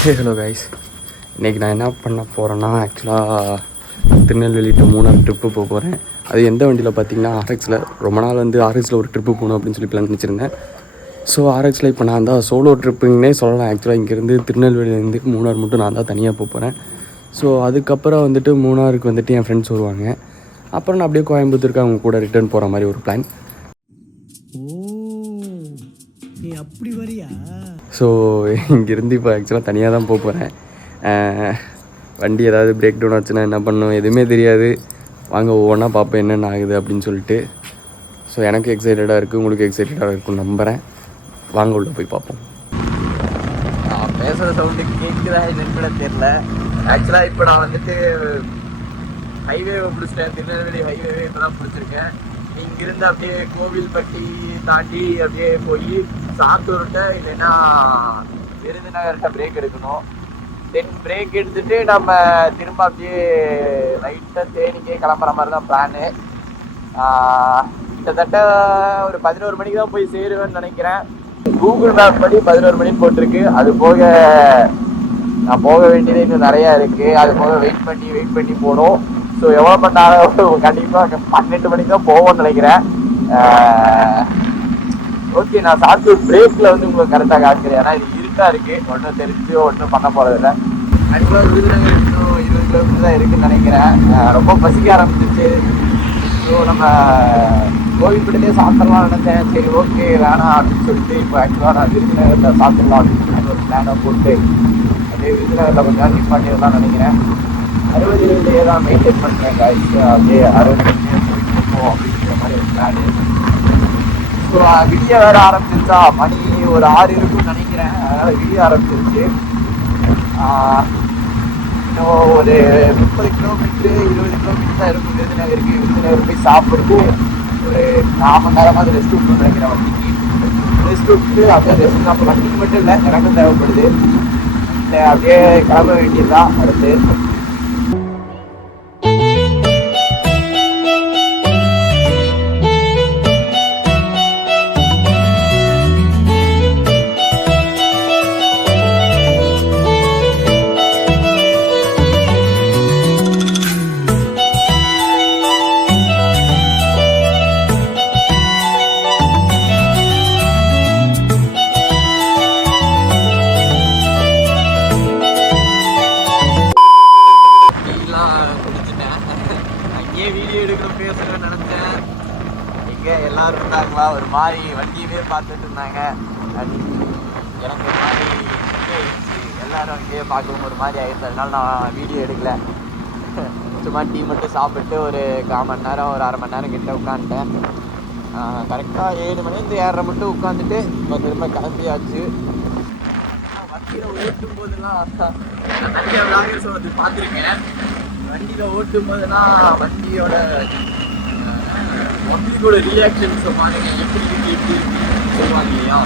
Hello guys இன்றைக்கி நான் என்ன பண்ண போகிறேன்னா ஆக்சுவலாக திருநெல்வேலி டு மூணார் ட்ரிப்பு போக போகிறேன் அது எந்த வண்டியில் பார்த்தீங்கன்னா ஆர்எக்ஸில் ரொம்ப நாள் வந்து ஆர்எக்ஸில் ஒரு ட்ரிப்பு போகணும் அப்படின்னு சொல்லி பிளான் வச்சுருந்தேன் ஸோ ஆர்எக்ஸில் இப்போ நான் தான் சோலோ ட்ரிப்புன்னே சொல்லலாம். ஆக்சுவலாக இங்கேருந்து திருநெல்வேலியிலேருந்து மூணார் மட்டும் நான் தான் தனியாக போக போகிறேன் ஸோ அதுக்கப்புறம் வந்துட்டு மூணாருக்கு வந்துட்டு என் ஃப்ரெண்ட்ஸ் வருவாங்க. அப்புறம் நான் அப்படியே கோயம்புத்தூருக்கு அவங்க கூட ரிட்டர்ன் போகிற மாதிரி ஒரு பிளான் ஓ நீ அப்படி வரியா? ஸோ இங்கேருந்து இப்போ ஆக்சுவலாக தனியாக தான் போக போகிறேன் வண்டி ஏதாவது பிரேக் டவுன் ஆச்சுன்னா என்ன பண்ணும்? எதுவுமே தெரியாது. வாங்க ஒவ்வொன்றா பார்ப்போம் என்னென்ன ஆகுது அப்படின்னு சொல்லிட்டு. ஸோ எனக்கு எக்ஸைட்டடாக இருக்குது உங்களுக்கு எக்ஸைட்டடாக இருக்கும்னு நம்புகிறேன் வாங்க உள்ள போய் பார்ப்போம். நான் பேசுகிற சவுண்டு கேட்குதா என்னன்னு கூட தெரில ஆக்சுவலாக இப்போ நான் வந்துட்டு ஹைவேவை பிடிச்சிட்டேன். திருநெல்வேலி ஹைவேவே இப்போ தான் பிடிச்சிருக்கேன். இங்கிருந்து அப்படியே கோவில்பட்டி தாண்டி அப்படியே போய் சாத்தூர்கிட்ட இல்லைன்னா விருதுநகர்கிட்ட பிரேக் எடுக்கணும். தென் பிரேக் எடுத்துட்டு நம்ம திரும்ப அப்படியே லைட்டாக தேனிக்கே கிளம்புற மாதிரி தான் பிளானு கிட்டத்தட்ட ஒரு பதினோரு மணிக்கு தான் போய் சேருவேன்னு நினைக்கிறேன். கூகுள் மேப் படி பதினோரு மணிக்கு போட்டிருக்கு. அது போக நான் போக வேண்டியது இன்னும் நிறையா இருக்குது அது போக வெயிட் பண்ணி வெயிட் பண்ணி போகணும். ஸோ எவ்வளோ பண்ணாலும் நேரம் கண்டிப்பாக பன்னெண்டு மணிக்கு தான் போவோம்னு நினைக்கிறேன். ஓகே நான் சாத்தூர் பிரேக்கில் வந்து உங்களுக்கு கரெக்டாக காட்டுறேன் ஏன்னா இது இருட்டா இருக்கு. ஒன்றும் தெரிஞ்சு ஒன்றும் பண்ண போகிறதில்ல ஆக்சுவலாக விருதுநகர் இன்னும் இருபது கிலோமீட்டர் தான் இருக்குன்னு நினைக்கிறேன். ரொம்ப பசிக்க ஆரம்பிச்சிச்சு ஸோ நம்ம கோவில்பட்டிலே சாப்பிடலாம் நினைச்சேன். சரி ஓகே வேணாம் அப்படின்னு சொல்லிட்டு இப்போ ஆக்சுவலாக நான் விருதுநகரில் சாப்பிடலாம் அப்படின்னு ஒரு பிளானை போட்டு அப்படியே விருதுநகரில் கொஞ்சம் நேரம் நிப்பாட்டிடலாம் நினைக்கிறேன். அறுபது இருபதுலேயே தான் மெயின்டைன் பண்ணுறேன் காய்ஸ் அப்படியே அறுபது நிமிஷம் அப்படிங்கிற மாதிரி ஒரு பிளான் விடிய வேற ஆரம்பிச்சிருச்சா? மணி ஒரு ஆறு இருக்கும்னு நினைக்கிறேன். விடிய ஆரம்பிச்சிருச்சு. இன்னும் ஒரு முப்பது கிலோமீட்ரு இருபது கிலோமீட்டர் தான் இருக்கும். விருதுநகருக்கு விருதுநகர் போய் சாப்பிட்டு ஒரு நாலு மணி நேரமாவது ரெஸ்ட் விட்டு நினைக்கிறேன் வண்டிக்கு ரெஸ்ட் விட்டு அப்படியே ரெஸ்ட் நம்ம வண்டிக்கு மட்டும் இல்லை எனக்கும் தேவைப்படுது. அப்படியே கிளம்ப வேண்டியதுதான் அடுத்து. எடுக்கணும் நடந்தேன் நினச்சேன். இங்கே எல்லோரும் இருந்தாங்களா? ஒரு மாதிரி வண்டியவே பார்த்துட்டு இருந்தாங்க. எனக்கு ஒரு மாதிரி எல்லோரும் ஆயிடுச்சு. அங்கேயே பார்க்கவும் ஒரு மாதிரி ஆயிடுச்சு. அதனால நான் வீடியோ எடுக்கல. சும்மா டீ மட்டும் சாப்பிட்டு ஒரு கால் மணி நேரம் ஒரு அரை மணி நேரம் கிட்ட உட்காந்துட்டேன். கரெக்டாக ஏழு மணிலேருந்து ஏறரை மட்டும் உட்காந்துட்டு இப்போ திரும்ப கிளம்பியாச்சு. வண்டியில் ஓட்டும் போதெல்லாம் நிறைய விளாகர்ஸ் வந்து பார்த்துருக்கேன். வண்டியில் ஓட்டும் போதெல்லாம் வண்டியோட பப்ளிக்கோட ரியாக்ஷன்ஸ் பாருங்க எப்படி இருக்கு எப்படி இருக்கு சொல்லுவாங்க இல்லையா?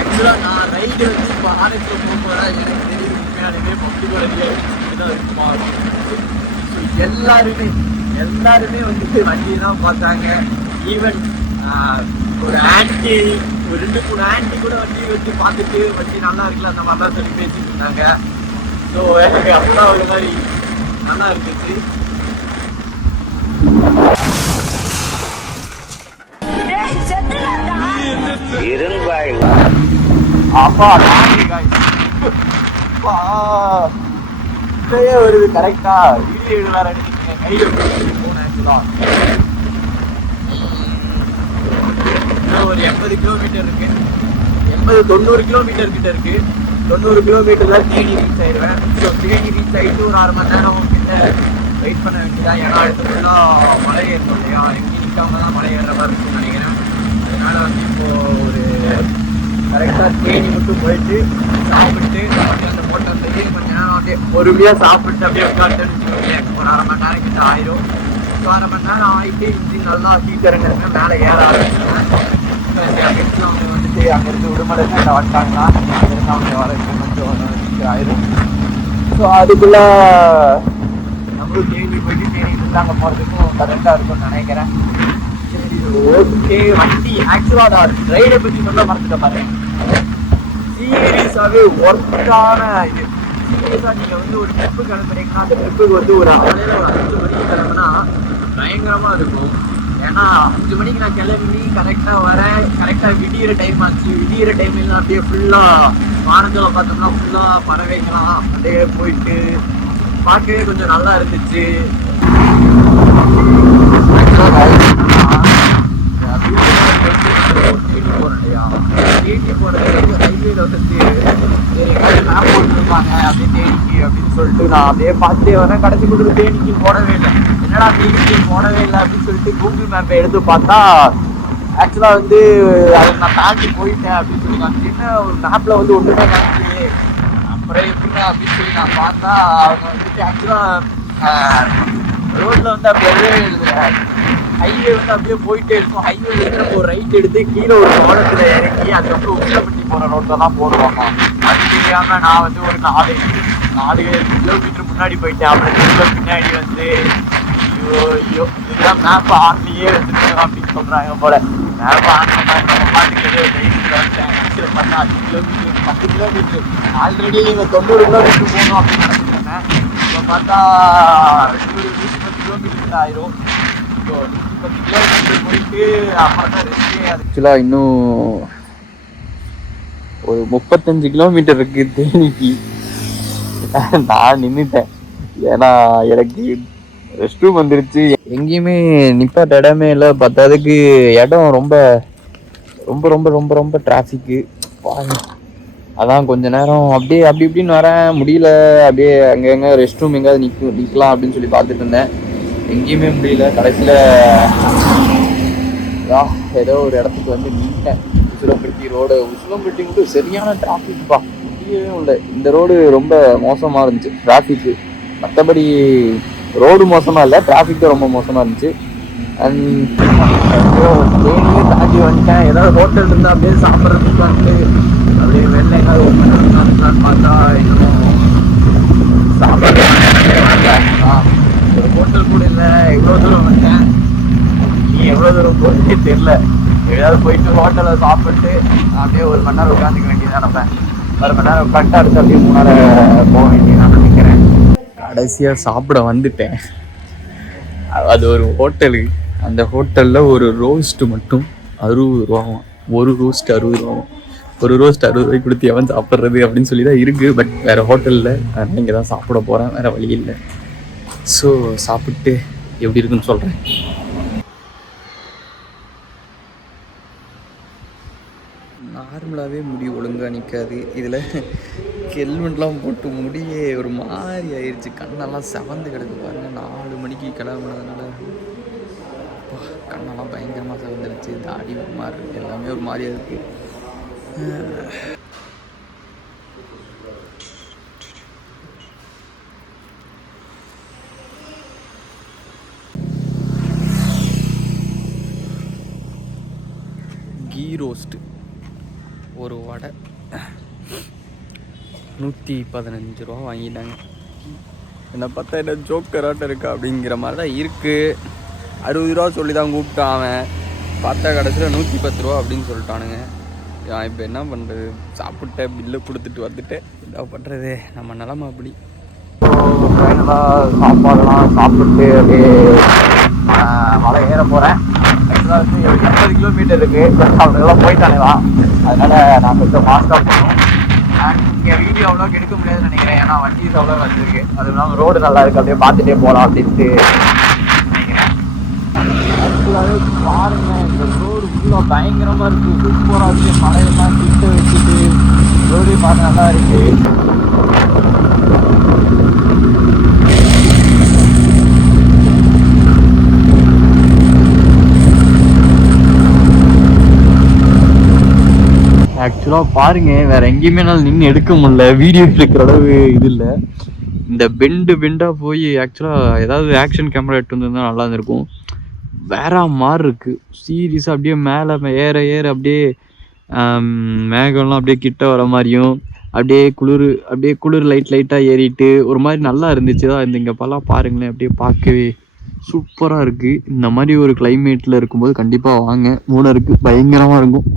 ஆக்சுவலாக நான் ரைடு வந்து இப்போ ஆரம்பிச்சு போகும்போது எனக்கு தெரியுது உண்மையாலுமே பப்ளிக்கோட ரியாக்ஷன்ஸ் தான் இருக்குமா அப்படின்னு. எல்லாருமே எல்லாருமே வந்துட்டு வண்டியை தான் பார்த்தாங்க. ஈவன் ஒரு ஆன்டி ஒரு ரெண்டு மூணு ஆன்டி கூட வண்டியை வச்சு பார்த்துட்டு வண்டி நல்லா இருக்குல்ல? அந்த மாதிரிலாம் சொல்லி பேசிட்டு இருந்தாங்க. ஸோ எனக்கு அப்பதான் ஒரு மாதிரி நல்லா இருந்துச்சு. அப்பா அப்பா. இப்பயே வருது கரெக்டா வீடியோ வேற எடுத்துக்கீங்க கையில போன ஆக்சுவலா இன்னும் ஒரு எண்பது கிலோமீட்டர் இருக்கு. எண்பது தொண்ணூறு கிலோமீட்டர் கிட்ட இருக்கு. தொண்ணூறு கிலோமீட்டர் தான் தேனி ரீச் ஆயிடுவேன் ஸோ தேனி ரீச் ஆகிட்டு ஒரு அரை மணி நேரம் கிட்ட வெயிட் பண்ண வேண்டியதான் ஏன்னா அடுத்த ஃபுல்லாக மலை ஏறணும் இல்லையா? எங்கேயும் நிற்காம தான் மலை ஏறுற மாதிரி இருக்கும்னு நினைக்கிறேன். அதனால வந்து இப்போ ஒரு கரெக்டாக தேனி மட்டும் போயிட்டு சாப்பிட்டு அப்படியே அந்த ஹோட்டல்லையே கொஞ்ச நேரம் அப்படியே பொறுமையாக சாப்பிட்டு அப்படியே உட்காந்துன்னு வச்சுக்கோங்களேன். ஒரு அரை மணி நேரம் கிட்ட ஆயிரும். ஸோ அரை மணி நேரம் ஆகிட்டு இன்ஜின் நல்லா ஹீட் மேலே ஏற ஆரம்பிச்சேன் அவங்க வந்துட்டு அங்கேருந்து விடுமுறை சைட வந்துட்டாங்கன்னா அங்கேருந்து அவங்க வர கொஞ்சம் ஆயிரும். ஸோ அதுக்குள்ள நம்மளும் தேனி போயிட்டு தேனிட்டு அங்கே போகிறதுக்கும் கரெக்டாக இருக்கும்னு நினைக்கிறேன். ஓகே வண்டி ஆக்சுவலாக நான் ரைடை பற்றி சொல்ல மறந்துட்ட பாரு. சீரியஸாகவே ஒர்க்கான இது. சீரியஸாக நீங்கள் வந்து ஒரு ட்ரிப்பு கிளம்புறீங்கன்னா அந்த ட்ரிப்புக்கு வந்து ஒரு காலையில் ஒரு அஞ்சு மணிக்கு கிளம்புனா பயங்கரமாக இருக்கும். ஏன்னா அஞ்சு மணிக்கு நான் கிளம்பி கரெக்டாக வரேன் கரெக்டாக விடியிற டைம் ஆச்சு. விடியிற டைம்ல அப்படியே ஃபுல்லாக வானத்தில் பார்த்தோம்னா ஃபுல்லாக பறவைங்களாம் அப்படியே போயிட்டு பார்க்கவே கொஞ்சம் நல்லா இருந்துச்சு. சொல்லிட்டு நான் அப்படியே பார்த்துட்டே வரேன் கடைசி கொடுத்து தேனிக்கு போடவே இல்லை என்னடா தேனிக்கு போடவே இல்லை அப்படின்னு சொல்லிட்டு கூகுள் மேப்பை எடுத்து பார்த்தா ஆக்சுவலாக வந்து அதை நான் தாண்டி போயிட்டேன் அப்படின்னு சொல்லி என்ன ஒரு மேப்பில் வந்து ஒன்றுமே காமிச்சு அப்புறம் எப்படி அப்படின்னு சொல்லி நான் பார்த்தா அவங்க வந்துட்டு ஆக்சுவலாக ரோட்டில் வந்து அப்படியே ஹைவே வந்து அப்படியே போயிட்டே இருக்கும். ஹைவே வந்து நம்ம ஒரு ரைட் எடுத்து கீழே ஒரு பாலத்துல இறங்கி அதுக்கப்புறம் உச்சப்பட்டி போகிற ரோட்ல தான் போடுவாங்க. அது தெரியாம நான் வந்து ஒரு நாலு நாலு கிலோமீட்டர் முன்னாடி போயிட்டேன். அப்புறம் திரும்ப பின்னாடி வந்து ஐயோ ஐயோ இதுதான் மேப் ஆன்லயே வந்துட்டு அப்படின்னு சொல்கிறாங்க போல. மேப் ஆன் பண்ணாங்க நம்ம பாட்டுக்கு ஏதோ ரைட்ல அஞ்சு கிலோமீட்டர் பத்து கிலோமீட்டர் ஆல்ரெடி இவங்க தொண்ணூறு கிலோமீட்டர் போகணும் அப்படின்னு நினைச்சிருந்தேன் பார்த்தா நூறு நூற்றி பத்து கிலோமீட்டர் ஆயிரும் ஆக்சுவலாக இன்னும் ஒரு முப்பத்தஞ்சு கிலோமீட்டர் இருக்கு தேனிக்கு. நான் நின்றுட்டேன் ஏன்னா எனக்கு ரெஸ்ட் ரூம் வந்துருச்சு. எங்கேயுமே நிப்பாட்ட இடமே இல்லை. பத்தாததுக்கு இடம் ரொம்ப ரொம்ப ரொம்ப ரொம்ப ரொம்ப டிராஃபிக்கு அதான் கொஞ்ச நேரம் அப்படியே அப்படி இப்படின்னு வரேன் முடியல. அப்படியே அங்கே ரெஸ்ட் ரூம் எங்கேயாவது நிற்கும் நிற்கலாம் அப்படின்னு சொல்லி பார்த்துட்டு இருந்தேன். எங்கேயுமே முடியல. கடைசியில் ஏதோ ஒரு இடத்துக்கு வந்து நின்ட்டேன் உசிலம்பட்டி ரோடு உசிலம்பட்டி மட்டும் சரியான டிராஃபிக்ப்பா முடியவே இல்லை இந்த ரோடு ரொம்ப மோசமாக இருந்துச்சு டிராஃபிக்கு மற்றபடி ரோடு மோசமாக இல்லை டிராஃபிக் ரொம்ப மோசமாக இருந்துச்சு. அண்ட் தேனியே தாண்டி வந்துட்டேன். ஏதாவது ஹோட்டல் இருந்தால் அப்படியே சாப்பிட்றதுக்கு வந்து அப்படியே வெளில எங்காவது பார்த்தா இன்னும் சாப்பாடு ஒரு ஹோட்டல் கூட இல்லை எவ்வளோ தூரம் வந்தேன் நீ எவ்வளோ தூரம் போகிறதே தெரில எதாவது போயிட்டு ஹோட்டலில் சாப்பிட்டு அப்படியே ஒரு மணி நேரம் உட்காந்துக்க வேண்டியதான் நம்ம ஒரு மணி நேரம் உட்காந்துட்டு அடுத்து அப்படியே மூணார போக வேண்டியதான் நினைக்கிறேன் கடைசியாக சாப்பிட வந்துட்டேன். அது ஒரு ஹோட்டலு. அந்த ஹோட்டலில் ஒரு ரோஸ்ட்டு மட்டும் அறுபது ரூபாவும். ஒரு ரோஸ்ட் அறுபது ரூபாவும். ஒரு ரோஸ்ட் அறுபது ரூபாய் கொடுத்து எவன் சாப்பிட்றது அப்படின்னு சொல்லி தான் இருக்குது பட் வேறு ஹோட்டலில் நான் இங்கே தான் சாப்பிட போகிறேன் வேறு வழி இல்லை. ஸோ சாப்பிட்டு எப்படி இருக்குன்னு சொல்கிறேன் நார்மலாகவே முடி ஒழுங்காக நிற்காது இதில் ஹெல்மெட்லாம் போட்டு முடியே ஒரு மாதிரி ஆயிடுச்சு கண்ணெல்லாம் செவந்து கிடக்கு பாருங்க. நாலு மணிக்கு கிளம்புனதுனால. அப்பா, கண்ணெல்லாம் பயங்கரமாக செவந்துருச்சு. தாடி ஒரு மாதிரி எல்லாமே ஒரு மாதிரியாக இருக்குது கீ ரோஸ்ட்டு. ஒரு வடை. நூற்றி பதினஞ்சு ரூபா வாங்கிட்டாங்க. என்ன பார்த்தா என்ன ஜோக்கராட்டம் இருக்கா அப்படிங்கிற மாதிரி தான் இருக்குது அறுபது ரூபா சொல்லி தான் கூப்பிட்டான் அவன். பார்த்தா கடைசியில் நூற்றி பத்து ரூபா அப்படின்னு சொல்லிட்டானுங்க. நான் இப்போ என்ன பண்ணுறது சாப்பிட்ட பில்லு கொடுத்துட்டு வந்துட்டேன் என்ன பண்ணுறது நம்ம நிலமை அப்படி சாப்பாடுலாம் சாப்பிட்டு அப்படியே மலை ஏற போகிறேன் ஆக்சுவலாக வந்து எண்பது கிலோமீட்டர் இருக்குது அவனுங்கெல்லாம் போயிட்டானேவா அதனால் நான் கொஞ்சம் ஃபாஸ்ட்டாக போகணும் இங்கே வீடியோ அவ்வளோ எடுக்க முடியாதுன்னு நினைக்கிறேன் ஏன்னா வண்டிஸ் அவ்வளோ வந்திருக்கு அது இல்லாமல் ரோடு நல்லா இருக்கு அப்படியே பார்த்துட்டே போகலாம் அப்படின்ட்டு ஃபுல்லாகவே பாருங்க இந்த ரோடு ஃபுல்லாக பயங்கரமாக இருக்குது சூப்பராக இருக்குது மலையெல்லாம் கிட்ட வச்சுட்டு ரோடு பார்க்க நல்லா இருக்குது ஆக்சுவலாக பாருங்க வேற எங்கேயுமே நான் நின்று எடுக்க முடியல. வீடியோ எடுக்கிற அளவு இது இல்லை. இந்த பெண்டு பெண்டாக போய் ஆக்சுவலாக ஏதாவது ஆக்ஷன் கேமரா எடுத்து வந்திருந்தா நல்லா இருந்திருக்கும். வேற மாதிரி இருக்கு. சீரியஸாக அப்படியே மேலே ஏற ஏற அப்படியே மேகம்லாம் அப்படியே கிட்ட வர மாதிரியும் அப்படியே குளிர் அப்படியே குளிர் லைட் லைட்டாக ஏறிட்டு ஒரு மாதிரி நல்லா இருந்துச்சு. தான் இந்த இங்கே பல்லாம் பாருங்களேன் அப்படியே பார்க்கவே சூப்பராக இருக்குது இந்த மாதிரி ஒரு கிளைமேட்டில் இருக்கும்போது கண்டிப்பாக வாங்க. மூணருக்கு பயங்கரமாக இருக்கும்.